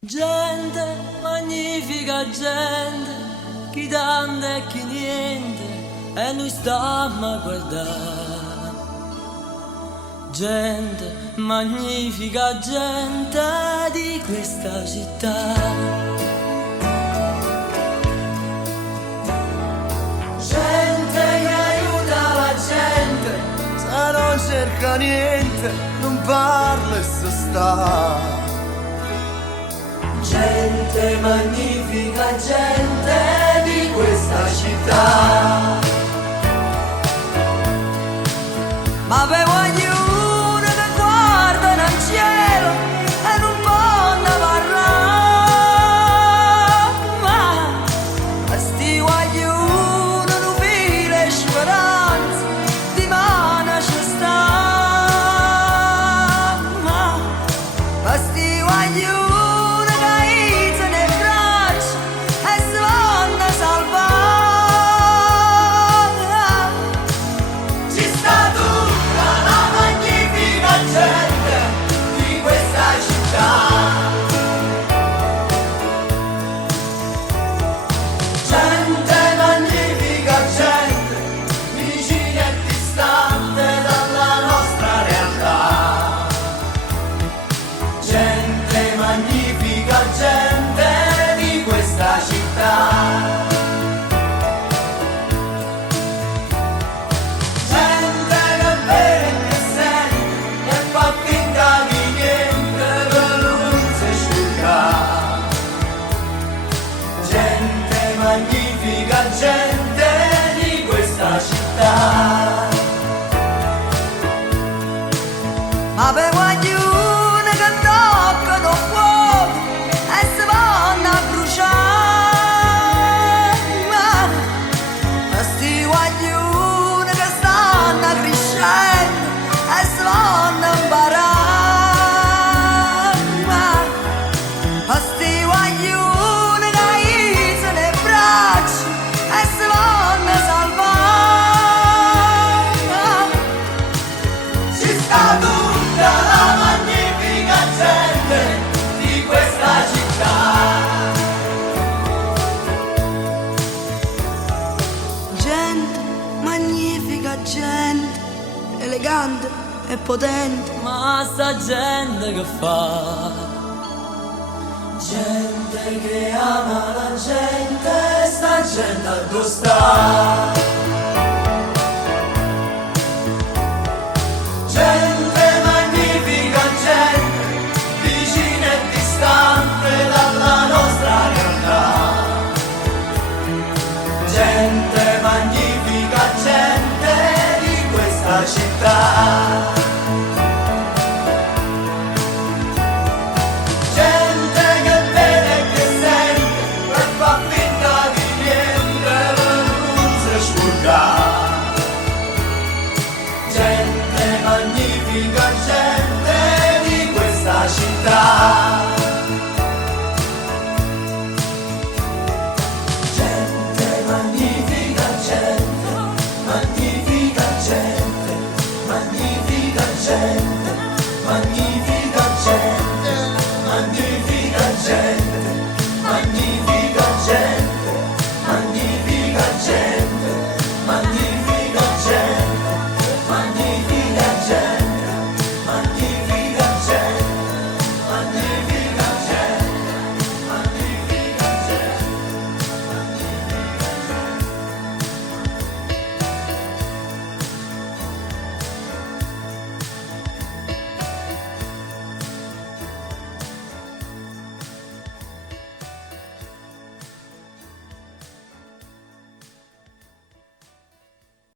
Gente, magnifica gente, chi tanta e chi niente, e noi stiamo a guardare. Gente, magnifica gente di questa città. Gente che aiuta la gente, se non cerca niente, non parla e se sta. Gente, magnifica gente di questa città. Ma per ognuno che guarda nel cielo e non può parlare, ma sti guagliuno non vile speranza di mana ci sta. Ma sti guagliuno magnifica gente di questa città. Ma per guaglione che toccano fuoco e si vanno a bruciare, ma sti guaglione che stanno crescendo e si vanno a imparare, ma sti guaglione gente elegante e potente, ma sta gente che fa? Gente che ama la gente, sta gente a sta. Gente magnifica gente, vicina e distante dalla nostra realtà. Gente magnifica gente la città. Gente che vede e che sente e fa finta di niente per non si scurgare. Gente magnifica gente di questa città. Gente magnifica gente, magnifica gente. Magnifica gente, magnifica gente, magnifica gente, magnifica gente.